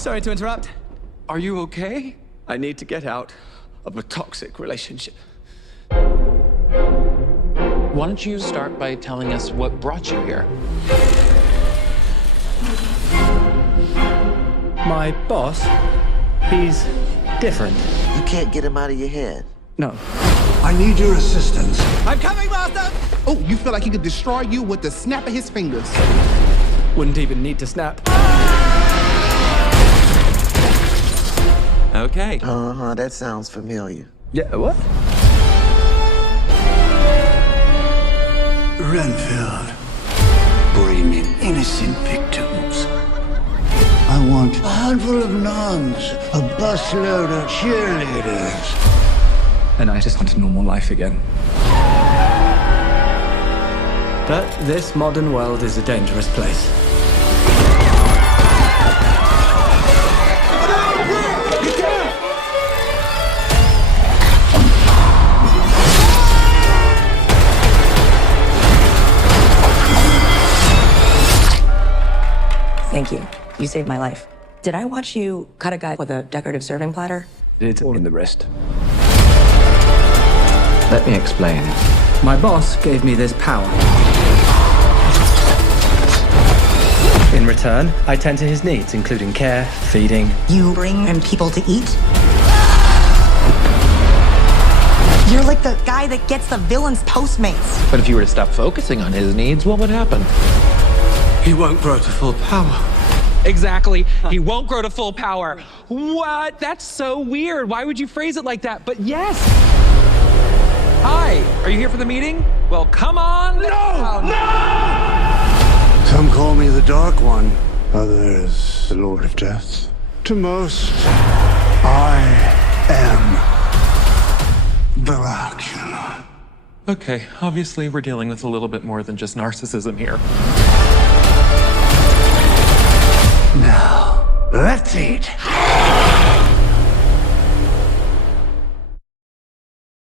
Sorry to interrupt. Are you okay? I need to get out of a toxic relationship. Why don't you start by telling us what brought you here? My boss, he's different. You can't get him out of your head. No. I need your assistance. I'm coming, Master! Oh, you feel like he could destroy you with the snap of his fingers. Wouldn't even need to snap. Okay. Uh-huh, that sounds familiar. Yeah, what? Renfield, bring in innocent victims. I want a handful of nuns, a busload of cheerleaders. And I just want a normal life again. But this modern world is a dangerous place. Thank you. You saved my life. Did I watch you cut a guy with a decorative serving platter? It's all in the wrist. Let me explain. My boss gave me this power. In return, I tend to his needs, including care, feeding. You bring in people to eat? You're like the guy that gets the villain's Postmates. But if you were to stop focusing on his needs, what would happen? He won't grow to full power. Exactly. He won't grow to full power. What? That's so weird. Why would you phrase it like that? But yes. Hi. Are you here for the meeting? Well, come on. No! Some call me the Dark One, others the Lord of Death. To most, I am Drácula. Okay, obviously we're dealing with a little bit more than just narcissism here. Now, let's eat.